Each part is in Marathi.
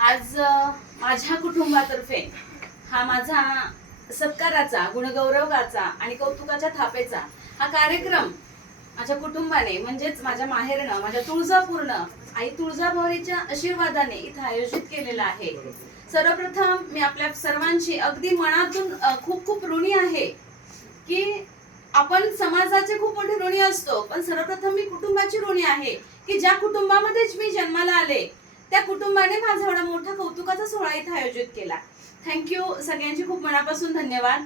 आज माझ्या कुटुंबातर्फे हा माझा सत्काराचा गुणगौरवाचा आणि कौतुकाच्या थापेचा हा कार्यक्रम माझ्या कुटुंबाने म्हणजेच माझ्या माहेरनं माझ्या तुळजापूरनं आई तुळजाभवानीच्या आशीर्वादाने इथं आयोजित केलेला आहे. सर्वप्रथम मी आपल्या सर्वांची अगदी मनातून खूप खूप ऋणी आहे की आपण समाजाचे खूप मोठे ऋणी असतो पण सर्वप्रथम मी कुटुंबाची ऋणी आहे. की ज्या कुटुंबामध्येच मी जन्माला आले त्या कुटुंबाने माझा एवढा मोठा कौतुकाचा सोहळा इथे आयोजित केला. थँक्यू सगळ्यांची खूप मनापासून धन्यवाद.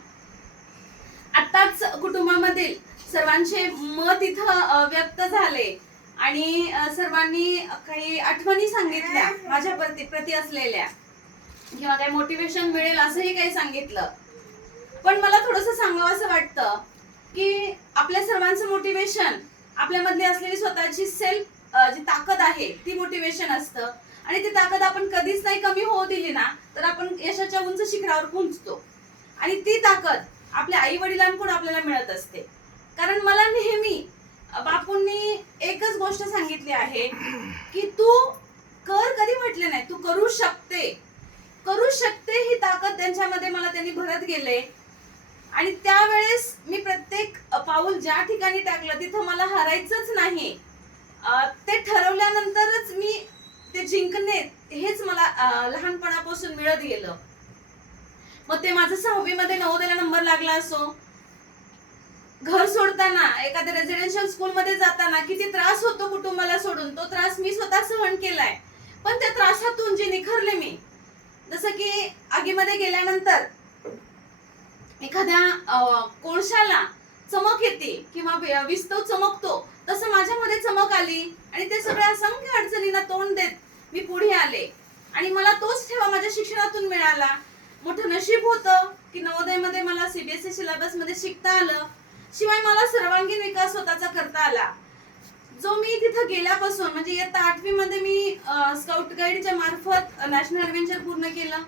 आत्ताच कुटुंबामधील सर्वांचे मत इथं व्यक्त झाले आणि सर्वांनी काही आठवणी सांगितल्या माझ्या प्रती प्रती असलेल्या. किंवा काही मोटिवेशन मिळेल असंही काही सांगितलं. पण मला थोडस सांगावं असं वाटतं की आपल्या सर्वांचं मोटिवेशन आपल्यामधली असलेली स्वतःची सेल्फ जी ताकद आहे ती मोटिवेशन असतं. आणि ती ताकद आपण कधीच नाही कमी होऊ दिली ना तर आपण यशाच्या उंच शिखरावर पोहोचतो. आणि ती ताकद आपल्या आई वडिलांकडून आपल्याला मिळत असते. कारण मला नेहमी बापूंनी एकच गोष्ट सांगितली आहे की तू कर कधी म्हटले नाही तू करू शकते. करू शकते ही ताकद त्यांच्यामध्ये मला त्यांनी भरत गेले. आणि त्यावेळेस मी प्रत्येक पाऊल ज्या ठिकाणी टाकलं तिथं मला हरायचंच नाही ते ठरवल्यानंतरच मी ते जिंकणे हेच मला लहानपणापासून मिळत गेलं. मग ते माझं सहावी मध्ये नवोदयला नंबर लागला असो. घर सोडताना एखाद्या रेझिडेन्शियल स्कूल मध्ये जाताना किती त्रास होतो कुटुंबाला सोडून तो त्रास मी स्वतः सहन केलाय. पण त्या त्रासातून जे निखरले मी जसं की आगीमध्ये गेल्यानंतर एखाद्या कोळशाला चमक येते किंवा विस्तव चमकतो तसं माझ्यामध्ये चमक आली आणि ते सगळ्या असंख्य अडचणींना तोंड देत मी पुढे आले. आणि मला तोच ठेवा माझ्या शिक्षणातून मिळाला. मोठं नशीब होतं की नवोदयमध्ये मला सीबीएसई सिलेबसमध्ये शिकता आलं. शिवाय मला सर्वांगीण विकास स्वतःचा करता आला. जो मी तिथं गेल्यापासून म्हणजे इयत्ता आठवीमध्ये मी स्काउट गाईडच्या मार्फत नॅशनल ॲडव्हेंचर पूर्ण केलं.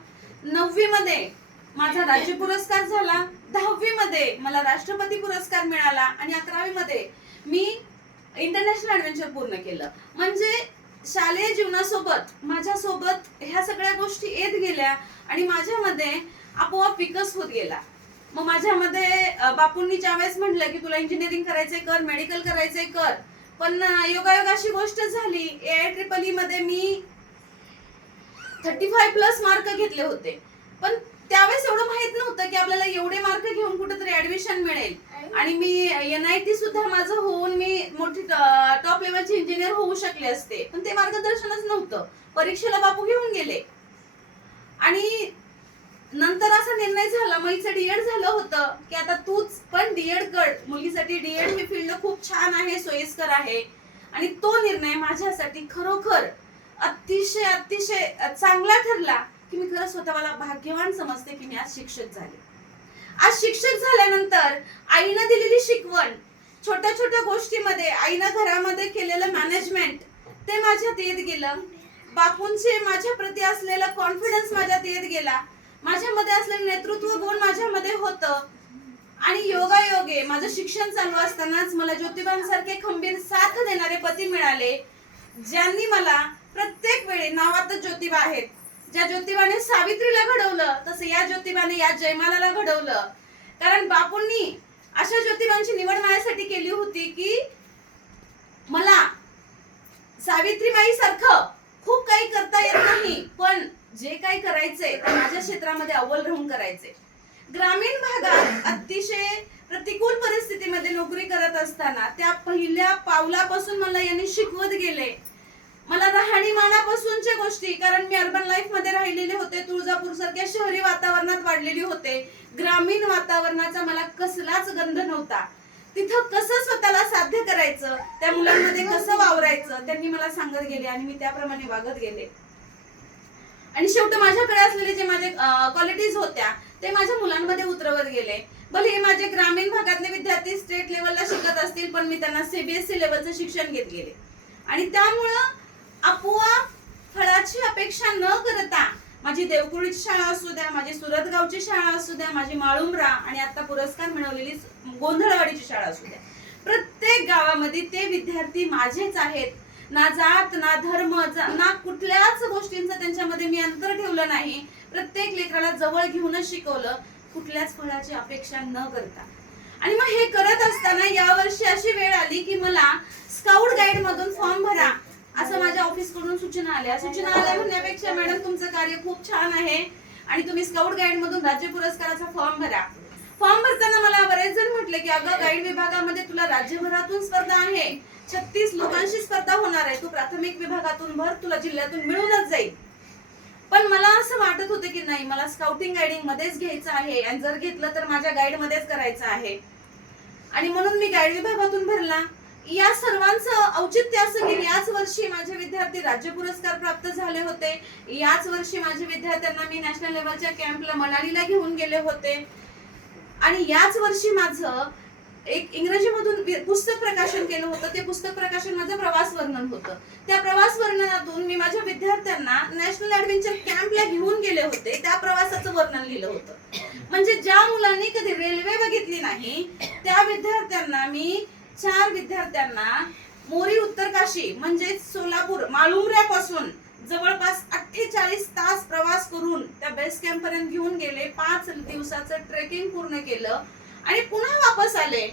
नववी मध्ये माझा राज्य पुरस्कार झाला. दहावीमध्ये मला राष्ट्रपती पुरस्कार मिळाला. आणि अकरावीमध्ये मी इंटरनॅशनल ऍडव्हेंचर पूर्ण केलं. म्हणजे शालेय जीवनासोबत माझ्यासोबत ह्या सगळ्या गोष्टी येत गेल्या आणि माझ्यामध्ये आपोआप विकास होत गेला. मग माझ्यामध्ये बापूंनी ज्यावेळेस म्हटलं की तुला इंजिनिअरिंग करायचंय कर मेडिकल करायचंय कर पण योगायोग अशी गोष्ट झाली. ए आय ट्रिपल ई मध्ये मी थर्टी फाय प्लस मार्क घेतले होते. पण त्यावेळेस एवढं माहीत नव्हतं की आपल्याला एवढे मार्क घेऊन कुठेतरी ऍडमिशन मिळेल. आणि मी एन आय टी सुद्धा माझं होऊन मी मोठी टॉप लेवलची इंजिनियर होऊ शकले असते. पण ते मार्गदर्शनच नव्हतं. परीक्षेला बापू घेऊन गेले. आणि नंतर असा निर्णय झाला मग डीएड झालं होतं की आता तूच पण डीएड कर. मुलीसाठी डीएड हे फील्ड खूप छान आहे सोयीस्कर आहे. आणि तो निर्णय माझ्यासाठी खरोखर अतिशय अतिशय चांगला ठरला. की मी खरं स्वतःला भाग्यवान समजते की मी आज शिक्षक झाले. आज शिक्षक झाल्यानंतर आईनं दिलेली शिकवण छोट्या छोट्या गोष्टीमध्ये आईनं घरामध्ये केलेलं मॅनेजमेंट ते माझ्यात येत गेलं. बापूंचे माझ्या प्रती असलेला कॉन्फिडन्स माझ्यात येत गेला. माझ्यामध्ये असलेलं नेतृत्व गुण माझ्यामध्ये होतं. आणि योगायोगे माझं शिक्षण चालू असतानाच मला ज्योतिबांसारखे खंबीर साथ देणारे पती मिळाले ज्यांनी मला प्रत्येक वेळी नावातच ज्योतिबा आहेत. ज्या ज्योतिबाने सावित्रीला घडवलं तसं या ज्योतिबाने या जयमालाला घडवलं. कारण बापूंनी अशा ज्योतिबांची निवड माझ्यासाठी केली होती की मला सावित्रीबाई सारखं खूप काही करता येत नाही पण जे काही करायचंय ते माझ्या क्षेत्रामध्ये अव्वल राहून करायचे ग्रामीण भागात अतिशय प्रतिकूल परिस्थितीमध्ये नोकरी करत असताना त्या पहिल्या पावलापासून मला यांनी शिकवत गेले. मला राहणीमानापासूनच्या गोष्टी कारण मी अर्बन लाईफमध्ये राहिलेले होते तुळजापूर सारख्या शहरी वातावरणात वाढलेली होते. ग्रामीण वातावरणाचा मला कसलाच गंध नव्हता. तिथं कसं स्वतःला साध्य करायचं त्या मुलांमध्ये कसं वावरायचं त्यांनी मला सांगत गेले आणि मी त्याप्रमाणे वागत गेले. आणि शेवट माझ्याकडे असलेले जे माझे क्वालिटीज होत्या ते माझ्या मुलांमध्ये उतरवत गेले. भले हे माझे ग्रामीण भागातले विद्यार्थी स्टेट लेवलला शिकत असतील पण मी त्यांना सीबीएसई लेवलचं शिक्षण घेत गेले. आणि त्यामुळं आपोआप फळाची अपेक्षा न करता माझी देवकुळीची शाळा असू द्या माझी सुरतगावची शाळा असू द्या माझी माळुंबरा आणि आता पुरस्कार मिळवलेली गोंधळवाडीची शाळा असू द्या. प्रत्येक गावामध्ये ते विद्यार्थी माझेच आहेत. ना जात ना धर्म ना कुठल्याच गोष्टींचं त्यांच्यामध्ये मी अंतर ठेवलं नाही. प्रत्येक लेकराला जवळ घेऊनच शिकवलं कुठल्याच फळाची अपेक्षा न करता. आणि मग हे करत असताना यावर्षी अशी वेळ आली की मला स्काउट गाईड मधून फॉर्म भरा. असं माझ्या ऑफिसकडून सूचना आल्या. सूचना आल्या म्हणण्यापेक्षा मॅडम तुमचं कार्य खूप छान आहे आणि तुम्ही स्काउट गाईड मधून राज्य पुरस्काराचा फॉर्म भरा. फॉर्म भरताना मला बरेच जण म्हटले की अगं गाईड विभागामध्ये तुला राज्यभरातून स्पर्धा आहे. छत्तीस लोकांशी स्पर्धा होणार आहे. तू प्राथमिक विभागातून भर तुला जिल्ह्यातून मिळूनच जाईल. पण मला असं वाटत होतं की नाही मला स्काउटिंग गायडिंग मध्येच घ्यायचं आहे आणि जर घेतलं तर माझ्या गाईड मध्येच करायचं आहे. आणि म्हणून मी गाईड विभागातून भरला. या सर्वांचं औचित्य असं की याच वर्षी माझे विद्यार्थी राज्य पुरस्कार प्राप्त झाले होते. याच वर्षी माझ्या विद्यार्थ्यांना मी नॅशनल लेवलच्या कॅम्पला मनालीला घेऊन गेले होते. आणि याच वर्षी माझं एक इंग्रजीमधून पुस्तक प्रकाशन केलं होतं. ते पुस्तक प्रकाशन माझं प्रवास वर्णन होतं. त्या प्रवास वर्णनातून मी माझ्या विद्यार्थ्यांना नॅशनल ऍडव्हेंचर कॅम्पला घेऊन गेले होते. त्या प्रवासाचं वर्णन लिहिलं होतं. म्हणजे ज्या मुलांनी कधी रेल्वे बघितली नाही त्या विद्यार्थ्यांना मी चार विद्यार्थ्यांना मोरी उत्तरकाशी म्हणजेच सोलापूर माळुंबऱ्यापासून जवळपास अठ्ठेचाळीस तास प्रवास करून त्या बेस कॅम्प पर्यंत घेऊन गेले. पाच दिवसाचं ट्रेकिंग पूर्ण केलं. आणि पुन्हा वापस आले.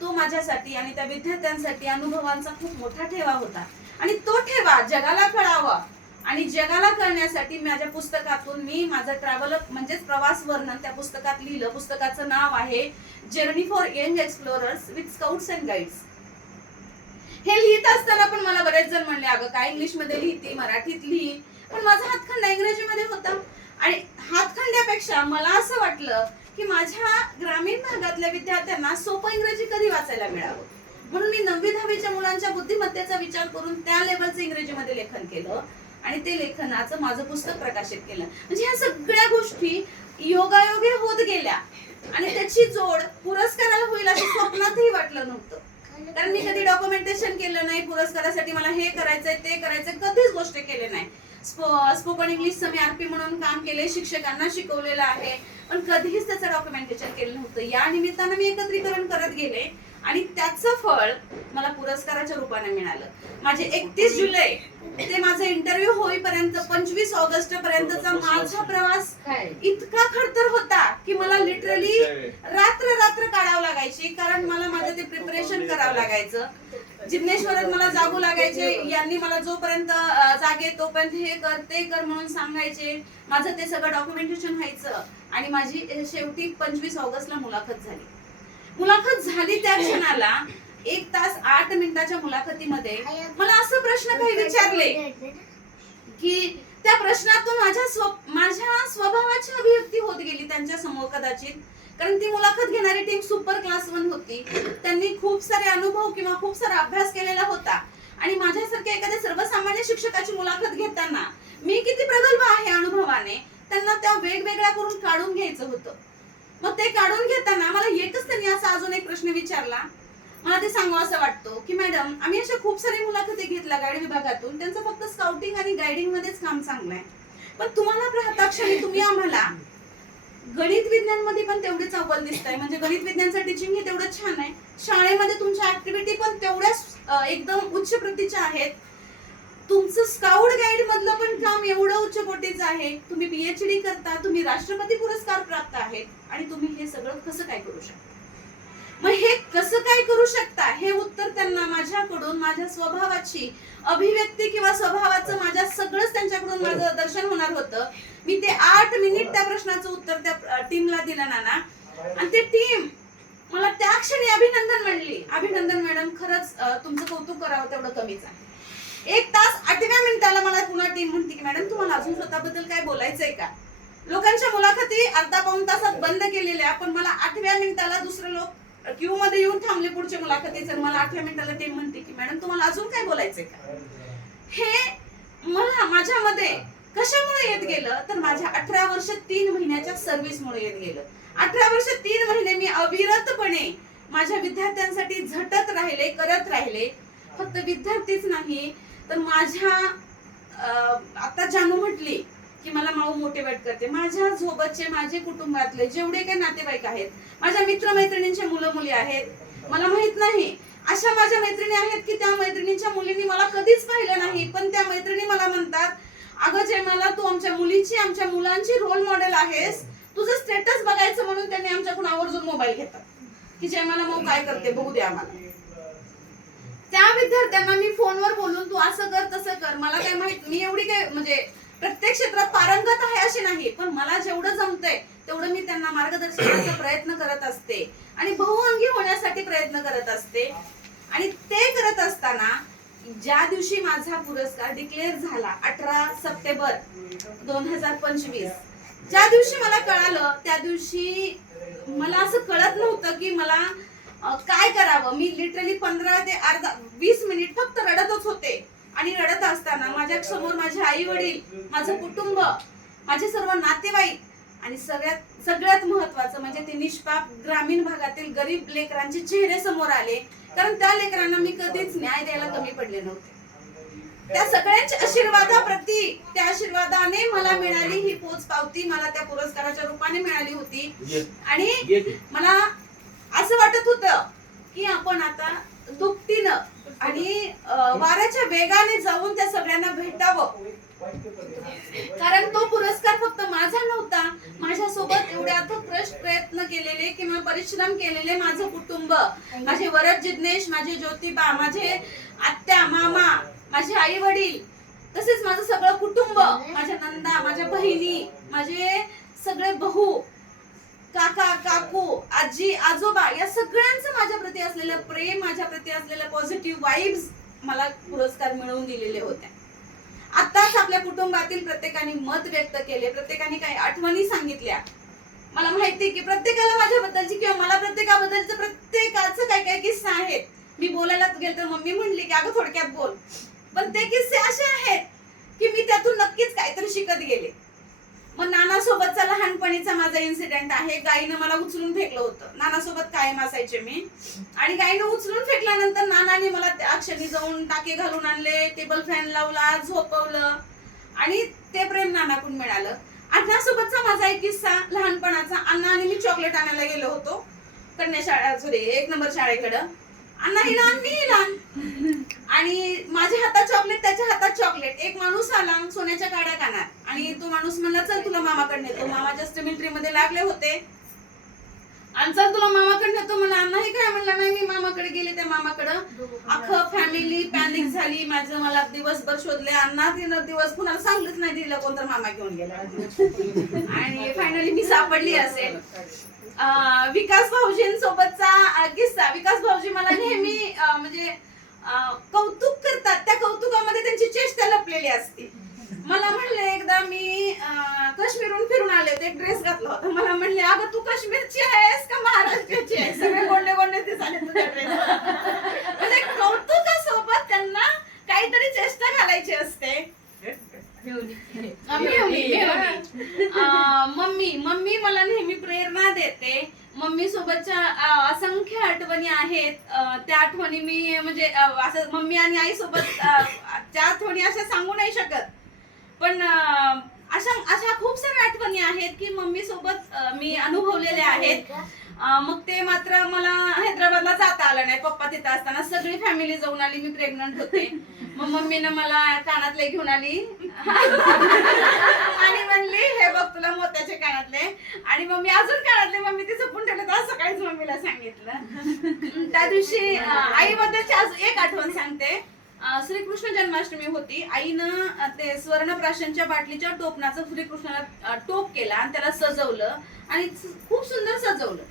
तो माझ्यासाठी आणि त्या विद्यार्थ्यांसाठी अनुभवांचा खूप मोठा ठेवा होता. आणि तो ठेवा जगाला कळावा. आणि जगाला करण्यासाठी माझ्या पुस्तकातून मी माझं ट्रॅव्हल म्हणजेच प्रवास वर्णन त्या पुस्तकात लिहिलं. पुस्तकाचं नाव आहे journey for young explorers with scouts and guides हे लिहित असताना पण मला बरेच जण म्हणले अगं काय इंग्लिशमध्ये लिहिते मराठीत लिही. पण माझा हातखंडा इंग्रजीमध्ये होता. आणि हातखंड्यापेक्षा मला असं वाटलं की माझ्या ग्रामीण भागातल्या विद्यार्थ्यांना सोपं इंग्रजी कधी वाचायला मिळावं? म्हणून मी नववी दहावीच्या मुलांच्या बुद्धिमत्तेचा विचार करून त्या लेवलचं इंग्रजीमध्ये लेखन केलं. आणि ते लेखनाचं माझं पुस्तक प्रकाशित केलं. म्हणजे ह्या सगळ्या गोष्टी योगायोगे होत गेल्या. आणि त्याची जोड पुरस्काराला होईल असं स्वप्नातही वाटलं नव्हतं. कारण मी कधी डॉक्युमेंटेशन केलं नाही पुरस्कारासाठी मला हे करायचंय ते करायचंय कधीच गोष्ट केले नाही. स्पोकन इंग्लिशचं मी आरपी म्हणून काम केले शिक्षकांना शिकवलेलं आहे. पण कधीच त्याचं डॉक्युमेंटेशन केलं नव्हतं. या निमित्तानं मी एकत्रीकरण करत गेले. आणि त्याचं फळ मला पुरस्काराच्या रूपाने मिळालं. माझे एकतीस जुलै ते माझा इंटरव्ह्यू होईपर्यंत पंचवीस ऑगस्ट पर्यंतचा माझा प्रवास इतका खडतर होता की मला लिटरली रात्र रात्र काढावं लागायची कारण मला माझं ते प्रिपरेशन करावं लागायचं. जिज्ञेश्वरात मला जागू लागायचे यांनी मला जोपर्यंत जागे तोपर्यंत हे कर ते कर म्हणून सांगायचे. माझं ते सगळं डॉक्युमेंटेशन व्हायचं आणि माझी शेवटी पंचवीस ऑगस्टला मुलाखत झाली. मुलाखत झाली त्या क्षणाला. एक तास आठ मिनिटाच्या मुलाखतीमध्ये मला असं प्रश्न काही विचारले की त्या प्रश्नातून माझ्या स्व माझ्या स्वभावाची अभिव्यक्ती होत गेली त्यांच्यासमोर कदाचित. कारण ती मुलाखत घेणारी टीम सुपर क्लास वन होती. त्यांनी खूप सारे अनुभव किंवा खूप सारा अभ्यास केलेला होता. आणि माझ्यासारख्या एखाद्या सर्वसामान्य शिक्षकाची मुलाखत घेताना मी किती प्रगल्भ आहे अनुभवाने त्यांना त्या वेगवेगळ्या करून काढून घ्यायचं होतं. मग ते काढून घेताना मला एकच त्यांनी असा अजून एक प्रश्न विचारला. मला ते सांगू असं वाटतो की मॅडम आम्ही अशा खूप सारे मुलाखती घेतल्या गाईड विभागातून. त्यांचं फक्त स्काउटिंग आणि गायडिंग मध्येच काम चांगलं आहे. पण तुम्हाला प्राहताक्षणी तुम्ही आम्हाला गणित विज्ञानमध्ये पण तेवढेच अव्वल दिसत आहे म्हणजे गणित विज्ञानचं टीचिंग हे तेवढं छान आहे. शाळेमध्ये तुमच्या ऍक्टिव्हिटी पण तेवढ्याच एकदम उच्च प्रतीच्या आहेत. तुमचं स्काउट गाईड मधलं पण काम एवढं उच्च कोटीचं आहे. तुम्ही पीएचडी करता तुम्ही राष्ट्रपती पुरस्कार प्राप्त आहेत आणि तुम्ही हे सगळं कसं काय करू शकता? मग हे कसं काय करू शकता? हे उत्तर त्यांना माझ्याकडून माझ्या स्वभावाची अभिव्यक्ती किंवा स्वभावाचं माझ्या सगळंच त्यांच्याकडून माझं दर्शन होणार होतं. मी ते आठ मिनिट त्या प्रश्नाचं उत्तर त्या टीमला दिलं नाना. आणि ते टीम मला त्या क्षणी अभिनंदन म्हणली अभिनंदन मॅडम खरंच तुमचं कौतुक करावं तेवढं कमीच आहे. एक तास आठव्या मिनिटाला मला पुन्हा टीम म्हणते की मॅडम तुम्हाला अजून स्वतःबद्दल काय बोलायचंय का? लोकांच्या मुलाखती अर्धा पाऊन तासात बंद केलेल्या पण मला आठव्या मिनिटाला दुसरे लोक क्यू मध्ये येऊन थांबले पुढच्या मुलाखती जर मला आठव्या मिनिटाला टीम म्हणते की मॅडम तुम्हाला अजून काय बोलायचंय का? हे मला माझ्यामध्ये कशामुळे येत गेलं? तर माझ्या अठरा वर्ष तीन महिन्याच्या सर्व्हिसमुळे येत गेलं. अठरा वर्ष तीन महिने मी अविरतपणे माझ्या विद्यार्थ्यांसाठी झटत राहिले करत राहिले. फक्त विद्यार्थीच नाही तर माझ्या आता जानू म्हटली की मला माऊ मोटिवेट करते. माझ्या सोबतचे माझे कुटुंबातले जेवढे काही नातेवाईक आहेत माझ्या मित्रमैत्रिणींचे मुलं मुली आहेत मला माहीत नाही. अशा माझ्या मैत्रिणी आहेत की त्या मैत्रिणींच्या मुलींनी मला कधीच पाहिलं नाही पण त्या मैत्रिणी मला म्हणतात अगं जे मला तू आमच्या मुलीची आमच्या मुलांची रोल मॉडेल आहेस. तुझं स्टेटस बघायचं म्हणून त्यांनी आमच्याकडून आवर्जून मोबाईल घेतात. की जे मला मग काय करते बघू दे आम्हाला. त्या विद्यार्थ्यांना मी फोनवर बोलून तू असं कर तसं कर. मला काय माहीत मी एवढी काय म्हणजे प्रत्येक क्षेत्रात पारंगत आहे अशी नाही पण मला जेवढं जमतंय तेवढं मी त्यांना मार्गदर्शनाचा प्रयत्न करत असते. आणि बहुअंगी होण्यासाठी प्रयत्न करत असते. आणि ते करत असताना ज्या दिवशी माझा पुरस्कार डिक्लेअर झाला अठरा सप्टेंबर दोन हजार पंचवीस ज्या दिवशी मला कळालं त्या दिवशी मला असं कळत नव्हतं की मला काय करावं? मी लिटरली पंधरा ते अर्धा वीस मिनिट फक्त रडतच होते. आणि रडत असताना माझ्यासमोर माझे आई वडील माझं कुटुंब माझे सर्व नातेवाईक आणि सगळ्यात सगळ्यात महत्वाचं म्हणजे ते निष्पाप ग्रामीण भागातील गरीब लेकरांचे चेहरे समोर आले. कारण त्या लेकरांना मी कधीच न्याय द्यायला कमी पडले नव्हते. त्या सगळ्यांच्या आशीर्वादाप्रती त्या आशीर्वादाने मला मिळाली ही पोच पावती मला त्या पुरस्काराच्या रूपाने मिळाली होती. आणि मला असं वाटत होतं की आपण आता दुपटीनं आणि वाऱ्याच्या वेगाने जाऊन त्या सगळ्यांना भेटावं. कारण तो पुरस्कार फक्त माझा नव्हता. माझ्यासोबत एवढे अथक प्रयत्न केलेले किंवा परिश्रम केलेले माझं कुटुंब. माझे वरद जिज्ञेश माझे ज्योतिबा माझे आत्या मामा माझे आई वडील तसेच माझं सगळं कुटुंब माझ्या नंदा माझ्या बहिणी माझे सगळे भाऊ काका काकू आजी आजोबा या सगळ्यांचं माझ्याप्रती असलेलं प्रेम माझ्याप्रती असलेल्या असलेलं पॉझिटिव्ह वाईब्स मला पुरस्कार मिळवून दिलेले होते. आताच आपल्या कुटुंबातील प्रत्येकाने मत व्यक्त केले प्रत्येकाने काही आठवणी सांगितल्या. मला माहिती आहे की प्रत्येकाला माझ्याबद्दलची किंवा मला प्रत्येकाबद्दलचं प्रत्येकाचं काही काही किस्से आहेत. मी बोलायला गेल तर मम्मी म्हणली की अगं थोडक्यात बोल. पण ते किस्से असे आहेत की मी त्यातून नक्कीच काहीतरी शिकत गेले. मग नाना सोबतचा लहानपणीचा माझा इन्सिडेंट आहे. गाईनं मला उचलून फेकलं होतं. नाना सोबत कायम असायचे मी. आणि गायीनं उचलून फेकल्यानंतर नानाने मला त्या जाऊन टाके घालून आणले टेबल फॅन लावला झोपवलं. आणि ते प्रेम नानाकडून मिळालं. अण्णासोबतचा माझा एक किस्सा लहानपणाचा. अण्णा आणि मी चॉकलेट आणायला गेलो होतो. कन्या शाळा सॉरी एक नंबर शाळेकडं. अण्णा ही लहान मी ही लहान आणि माझ्या हातात चॉकलेट त्याच्या हातात चॉकलेट एक माणूस आला सोन्याच्या काड्या कानात. आणि तो माणूस म्हणला चल तुला मामाकडे नेतो मामा जस्ट मिलिटरीमध्ये लागले होते. आणि चल तुला मामाकडे नेतो म्हणला अण्णा हे काय? म्हणलं नाही मी मामाकडे गेले त्या मामाकडं. अख्खं फॅमिली पॅनिक झाली. माझं मला दिवसभर शोधले. अण्णा तिनं दिवस कुणाला सांगलंच नाही दिलं कोणतर मामा घेऊन गेला. आणि फायनली मी सापडली असेल विकास भाऊजींसोबतचा किस्सा. विकास भाऊजी मला नेहमी म्हणजे कौतुक करतात. त्या कौतुकामध्ये त्यांची चेष्टा लपलेली असते. मला म्हणले एकदा मी काश्मीरहून फिरून आले होते एक ड्रेस घातला होता. मला म्हणले अगं तू काश्मीरची आहेस का महाराष्ट्राची आहे सगळे गोंडे गोंडे ते झाले तुझ्या ड्रेस म्हणजे कौतुकासोबत त्यांना काहीतरी चेष्टा घालायची असते. मम्मी मम्मी मला नेहमी प्रेरणा देते. मम्मी सोबतच्या असंख्य आठवणी आहेत. त्या आठवणी मी म्हणजे असं मम्मी आणि आई सोबत त्या आठवणी अशा सांगू नाही शकत. पण अशा अशा खूप साऱ्या आठवणी आहेत की मम्मी सोबत मी अनुभवलेल्या आहेत. मग ते मात्र मला हैदराबादला जाता आलं नाही. पप्पा तिथं असताना सगळी फॅमिली जाऊन आली मी प्रेग्नंट होते. मग मम्मीनं मला कानातले घेऊन आली. आणि म्हणली हे बघ तुला मोत्याचे कानातले. आणि मम्मी अजून कानातले. मम्मी ते जपून ठेवले तर सकाळीच मम्मीला सांगितलं. त्या दिवशी आई अजून एक आठवण सांगते. श्रीकृष्ण जन्माष्टमी होती. आईनं ते ते स्वर्णप्राशनच्या बाटलीच्या टोपणाचं श्रीकृष्णाला टोप केला आणि त्याला सजवलं आणि खूप सुंदर सजवलं.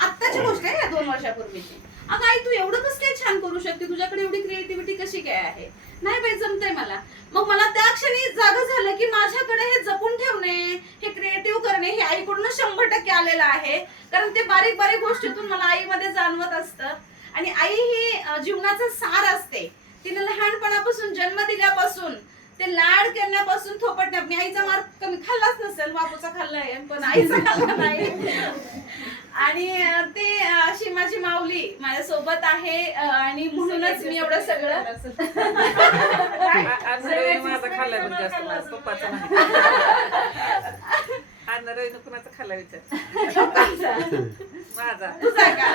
आत्ताची गोष्ट आहे या दोन वर्षापूर्वीची. अगं आई तू एवढं कसं काय छान करू शकते? तुझ्याकडे एवढी क्रिएटिव्हिटी कशी काय आहे? नाही बाई जमतंय मला. मग मला त्या क्षणी जाग झालं की माझ्याकडे हे जपून ठेवणे हे क्रिएटिव्ह करणे हे आईकडून शंभर टक्के आलेलं आहे. कारण ते बारीक बारीक गोष्टीतून मला आईमध्ये जाणवत असतं. आणि आई ही जीवनाचा सार असते. तिने लहानपणापासून जन्म दिल्यापासून ते लाड करण्यापासून थोपटण्या मी आईचा मार कमी खाल्लाच नसेल बापूचा खाल्लाय पण आईचा खाल्ला नाही. आणि ते अशी माझी माऊली माझ्या सोबत आहे आणि म्हणूनच मी एवढं सगळं माझा खाल्लाय पण जास्त माझा पप्पाचा नाही. खाणार आहे ना कुणाचा खाला विचार. माझा तुझा का?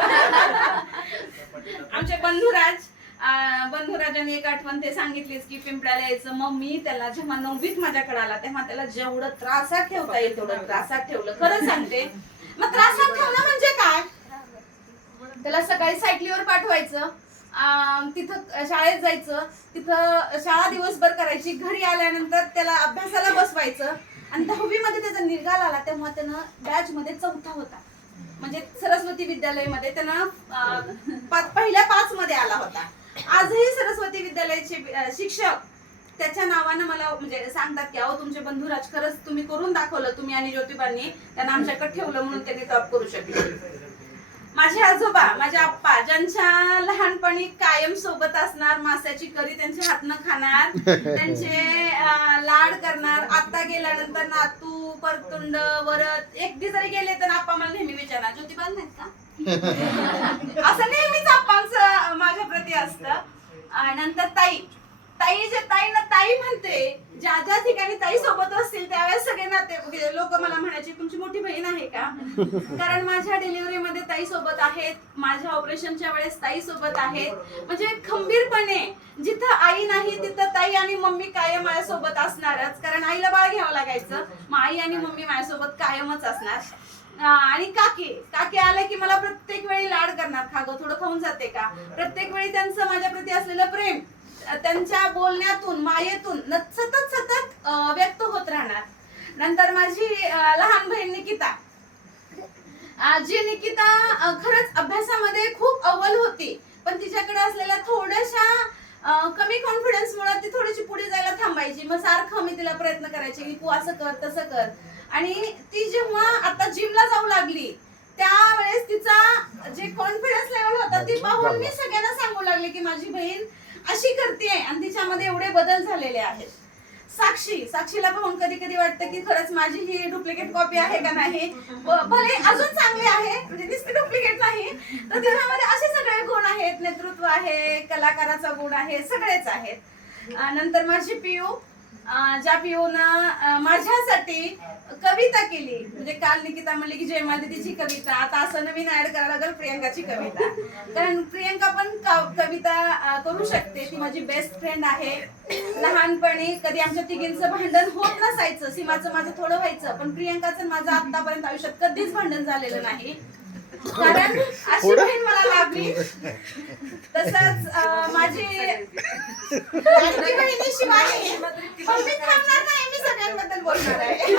आमचे बंधुराज बंधुराजांनी एक आठवण ते सांगितलीच की पिंपळ्याला यायचं. मग मी त्याला जेव्हा नववीत माझ्याकडे आला तेव्हा त्याला जेवढं त्रासात ठेवता येईल तेवढं त्रासात ठेवलं. खरं सांगते. मग त्रासात ठेवलं म्हणजे काय? त्याला सकाळी सायकलीवर पाठवायचं. तिथं शाळेत जायचं. तिथं शाळा दिवसभर करायची. घरी आल्यानंतर त्याला अभ्यासाला बसवायचं. आणि दहावी मध्ये त्याचा निकाल आला तेव्हा त्यानं बॅच मध्ये चौथा होता. म्हणजे सरस्वती विद्यालयामध्ये त्यानं पहिल्या पाच मध्ये आला होता. आजही सरस्वती विद्यालयाचे शिक्षक त्याच्या नावानं मला म्हणजे सांगतात की अहो तुमचे बंधुराज खरंच तुम्ही करून दाखवलं तुम्ही आणि ज्योतिबांनी त्यांना आमच्याकडे ठेवलं म्हणून त्यांनी टॉप करू शकले. माझे आजोबा माझे आप्पा ज्यांच्या लहानपणी कायम सोबत असणार मास्याची करी त्यांच्या हातनं खाणार त्यांचे लाड करणार आता गेल्यानंतर नातू परतुंड वरत एकटी जरी गेले तर आप्पा मला नेहमी विचारणार ज्योतिबा नाहीत का? असं नेहमीच आप्पांचं माझ्या प्रती असतं. नंतर ताई. ताई जे ताई ना ताई म्हणते ज्या ज्या ठिकाणी ताई सोबत असतील त्यावेळेस सगळे नाते लोक मला म्हणायचे तुमची मोठी बहीण आहे का? कारण माझ्या डिलिव्हरी मध्ये ताई सोबत आहेत. माझ्या ऑपरेशनच्या वेळेस ताई सोबत आहेत. म्हणजे खंबीरपणे जिथं आई नाही तिथं ताई आणि मम्मी कायम माझ्यासोबत असणारच. कारण आईला बाळ घ्यावं लागायचं. मग आई आणि मम्मी माझ्यासोबत कायमच असणार. आणि काकी काकी आले की मला प्रत्येक वेळी लाड करणार. खा गं थोडं खाऊन जाते का? प्रत्येक वेळी त्यांचं माझ्या प्रती असलेलं प्रेम त्यांच्या बोलण्यातून मायेतून सतत सतत व्यक्त होत राहणार. नंतर माझी लहान बहीण निकिता. जी निकिता खरंच अभ्यासामध्ये खूप अव्वल होती पण तिच्याकडे असलेल्या थोड्याशा कमी कॉन्फिडन्स मुळे ती थोडीशी पुढे जायला थांबायची. मग सारखं मी तिला प्रयत्न करायचे की तू असं कर तसं कर. आणि ती जेव्हा आता जिमला जाऊ लागली त्यावेळेस तिचा जे कॉन्फिडन्स लेवल होता ती पाहून मी सगळ्यांना सांगू लागले की माझी बहीण अशी करते आणि तिच्यामध्ये एवढे बदल झालेले आहेत. साक्षी साक्षीला पाहून कधी कधी वाटतं की खरंच माझी ही डुप्लिकेट कॉपी आहे का नाही? भले अजून चांगली आहे म्हणजे नुसती डुप्लिकेट नाही तर तिच्यामध्ये असे सगळे गुण आहेत नेतृत्व आहे कलाकाराचा गुण आहे सगळेच आहेत. नंतर माझी पियू ज्या पियूनं माझ्यासाठी कविता केली. म्हणजे काल निकिता म्हणली की जयमा दीदीची कविता. आता असं नवीन ऍड करायला लागेल प्रियंकाची कविता. कारण प्रियंका पण कविता करू शकते. ती माझी बेस्ट फ्रेंड आहे. लहानपणी कधी आमच्या तिघींचं भांडण होत नसायचं. सीमाचं माझं थोडं व्हायचं. पण प्रियंकाचं माझं आतापर्यंत आयुष्यात कधीच भांडण झालेलं नाही. कारण अशी बहीण मला लाभली. तसंच अं, माझी लाडकी बहिणी शिवानी. पण मी थांबणार नाही मी सगळ्यांबद्दल बोलणार आहे.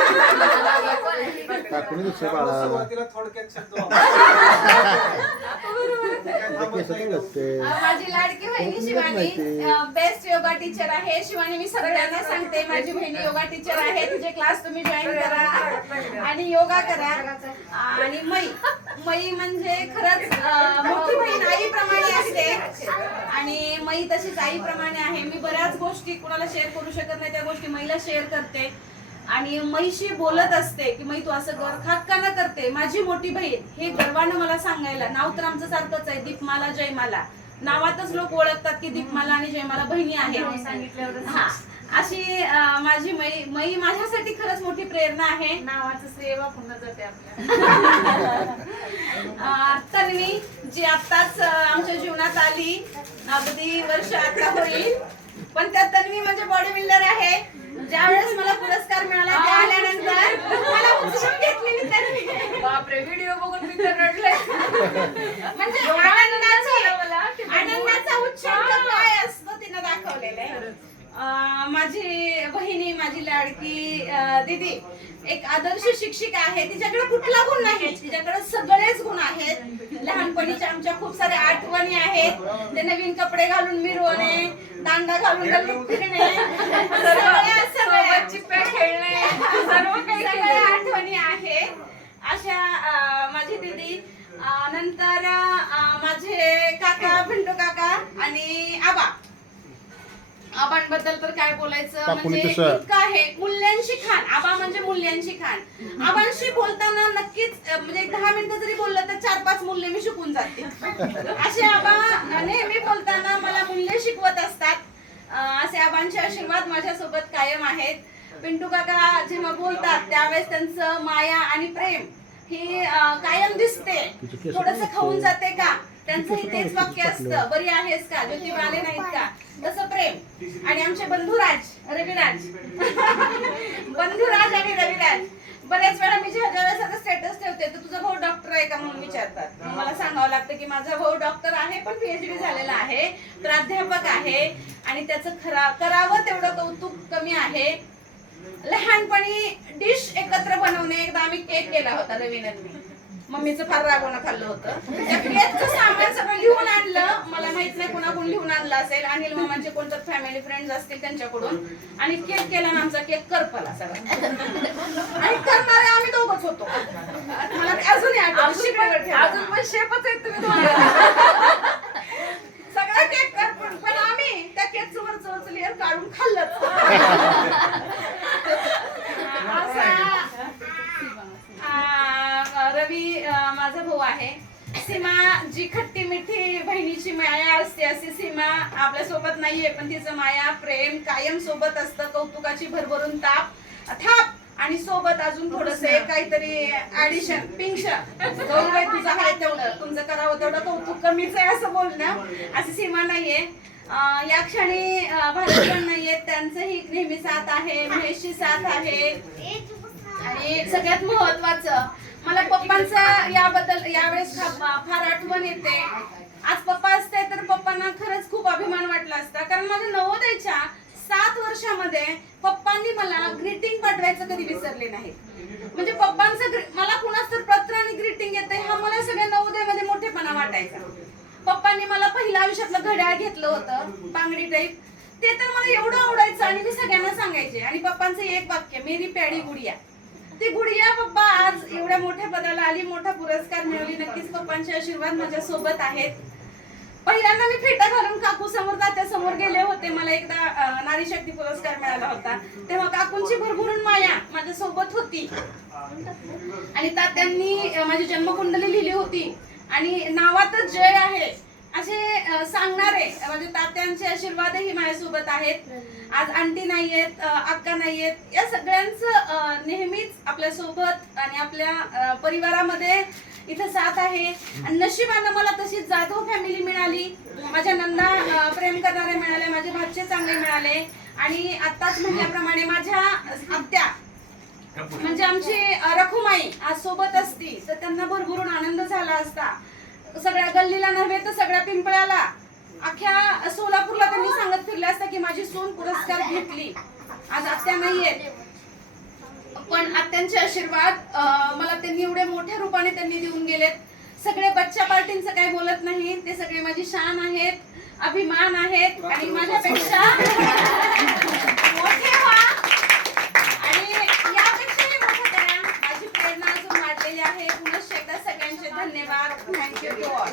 काकुनी दुसऱ्या बाळा सुरुवातीला थोडक्यात शब्द वापरा. केस पण असते अं, माझी लाडकी बहिणी शिवानी. बेस्ट योगा टीचर आहे. शिवानी मी सगळ्यांना सांगते माझी बहिणी योगा टीचर आहे. तिचे क्लास तुम्ही जॉईन करा. आणि योगा करा. आणि मई मई म्हणजे खरंच मोठी बहीण आईप्रमाणे असते. आणि मई तशीच आईप्रमाणे आहे. मी बऱ्याच गोष्टी कोणाला शेअर करू शकत नाही त्या गोष्टी मईला शेअर करते. आणि मैशी बोलत असते की मै तू असं कर हक्कानं करते? माझी मोठी बहीण. हे गर्वानं मला सांगायला नाव तर आमचं सारखंच आहे दीपमाला जयमाला. नावातच लोक ओळखतात की दीपमाला आणि जयमाला बहिणी आहेत. अशी माझी मै मै माझ्यासाठी खरंच मोठी प्रेरणा आहे. नावाचं सेवा पुन्हा जाते आपल्या. अं, तन्वी जी आत्ताच आमच्या जीवनात आली अगदी वर्ष आता होईल. पण त्या तन्वी म्हणजे बॉडी बिल्डर आहे. ज्यावेळेस मला पुरस्कार मिळाला त्या आल्यानंतर मला उचलून घेतली मी तन्वी बापरे व्हिडिओ बघून मी तर रडले. म्हणजे आनंदाची आनंदाचा उच्चांक काय असतो तिनं दाखवलेलं आहे. माझी बहिणी माझी लाडकी दीदी एक आदर्श शिक्षिका आहे. तिच्याकडे कुठला गुण नाही तिच्याकडे सगळेच गुण आहेत. लहानपणीच्या आमच्या खूप साऱ्या आठवणी आहेत. ते नवीन कपडे घालून मिरवणे दांडा घालून गल्लीत फिरणे खेळणे सर्व काही सगळ्या आठवणी आहेत. अशा माझी दीदी. नंतर माझे काका भिंटू काका आणि आबा. आबांबद्दल तर काय बोलायचं? म्हणजे. इतकं आहे. मूल्यांशी खान. आबा म्हणजे मूल्यांशी खान. आबांशी बोलताना नक्कीच म्हणजे दहा मिनिटं जरी बोललं तर चार पाच मूल्य मी शिकून जाते. असे आबा नेहमी बोलताना मला मूल्य शिकवत असतात. असे आबांचे आशीर्वाद माझ्यासोबत कायम आहेत. पिंटू काका जेव्हा बोलतात त्यावेळेस त्यांचं माया आणि प्रेम ही कायम दिसते. थोडस खाऊन? जाते का? त्यांचं केस तेच काय वाक्य असते? असतं. बरी आहेस का? ज्योतिबा आले नाहीत का? तसं प्रेम. आणि आमचे बंधुराज रविराज. बंधुराज आणि रविराज. बऱ्याच वेळा मी जेव्हा ज्यावेळेस आता स्टेटस ठेवते तर तुझा भाऊ डॉक्टर आहे का म्हणून विचारतात. मला सांगावं लागतं की माझा भाऊ डॉक्टर आहे पण पीएचडी झालेला आहे प्राध्यापक आहे. आणि त्याचं खरा करावं तेवढं कौतुक कमी आहे. लहानपणी डिश एकत्र बनवणे एकदा आम्ही केक केला होता रवीनंदनी मम्मीचं फार रागवणं खाल्लं होतं. त्या केकचं सामान सगळं लिहून आणलं. मला माहीत नाही कोणाकडून लिहून आणलं असेल. अनिल मामांचे कोणतं फॅमिली फ्रेंड्स असतील त्यांच्याकडून. आणि केक केला ना आमचा केक करपला सगळा. आणि करणारे आम्ही दोघच होतो. मला ते अजूनही आठवतं, अजून. अजून पण शेपच आहेत तुम्ही दोघं. सगळा केक करपून. पण आम्ही त्या केकचं वरचं लेअर काढून खाल्लं आहे. सीमा जी खट्टी मिठी बहिणीची माया असते अशी सीमा आपल्यासोबत नाहीये पण तिचं माया प्रेम कायम सोबत असतं कौतुकाची भरभरून ताप थाप आणि सोबत अजून थोडस काहीतरी ऍडिशन पिंक्ष. तुझं आहे तेवढं. तुमचं करावं तेवढं. कौतुक कमीच आहे असं बोलणं. अशी सीमा नाहीये. या क्षणी भारत पण नाहीये. त्यांचंही नेहमी साथ आहे महेशची साथ आहे. आणि सगळ्यात महत्वाचं मला पप्पांचा याबद्दल यावेळेस फार आठवण येते. आज पप्पा असते तर पप्पांना खरंच खूप अभिमान वाटला असता. कारण माझ्या नवोदयच्या सात वर्षामध्ये पप्पांनी मला ग्रीटिंग पाठवायचं कधी विसरले नाही म्हणजे पप्पांचं मला कुणाच तर पत्र आणि ग्रीटिंग येते हा मला सगळ्या नवोदयमध्ये मोठेपणा वाटायचा. पप्पांनी मला पहिल्या आयुष्यातलं घड्याळ घेतलं होतं बांगडी टाईप ते तर मला एवढं आवडायचं आणि मी सगळ्यांना सांगायचे. आणि पप्पांचं एक वाक्य मेरी प्याडी गुडिया. ती गुडिया पप्पा आज एवढ्या मोठ्या पदाला आली मोठा पुरस्कार मिळवली. नक्कीच पप्पांचे आशीर्वाद माझ्या सोबत आहेत. पहिल्यांदा मी फेटा घालून काकू समोर तात्या समोर गेले होते. मला एकदा नारी शक्ती पुरस्कार मिळाला होता. तेव्हा काकूंची भरभरून माया माझ्या सोबत होती. आणि तात्यांनी माझी जन्मकुंडली लिहिली होती. आणि नावातच जय आहे असे सांगणारे म्हणजे तात्यांचे आशीर्वादही माझ्यासोबत आहेत. आज आंटी नाही आहेत अक्का आहेत या सगळ्यांचं नेहमीच आपल्यासोबत आणि आपल्या परिवारामध्ये इथं साथ आहे. आणि नशिबानं मला तशी जाधव फॅमिली मिळाली. माझ्या नंदा प्रेम करणारे मिळाले माझे भाचे चांगले मिळाले. आणि आत्ताच म्हटल्याप्रमाणे माझ्या आत्या म्हणजे आमची रखुमाई आज सोबत असती. तर त्यांना भरभरून आनंद झाला असता. सगळ्या गल्लीला नव्हे तर सगळ्या पिंपळ्याला अख्ख्या सोलापूरला त्यांनी सांगत फिरले असता की माझी सोन पुरस्कार घेतली. आज आत्या नाहीयेत पण आत्यांचे आशीर्वाद मला त्यांनी एवढ्या मोठ्या रूपाने त्यांनी देऊन गेलेत. सगळे बच्चा पार्टींचं काही बोलत नाही ते सगळे माझी शान आहेत अभिमान आहेत. आणि माझ्यापेक्षा मोठे व्हा. आणि यापेक्षाही मोठं करा. माझी प्रेरणा अजून वाढलेली आहे. पुनश्च एकदा सगळ्यांचे धन्यवाद. Thank you to all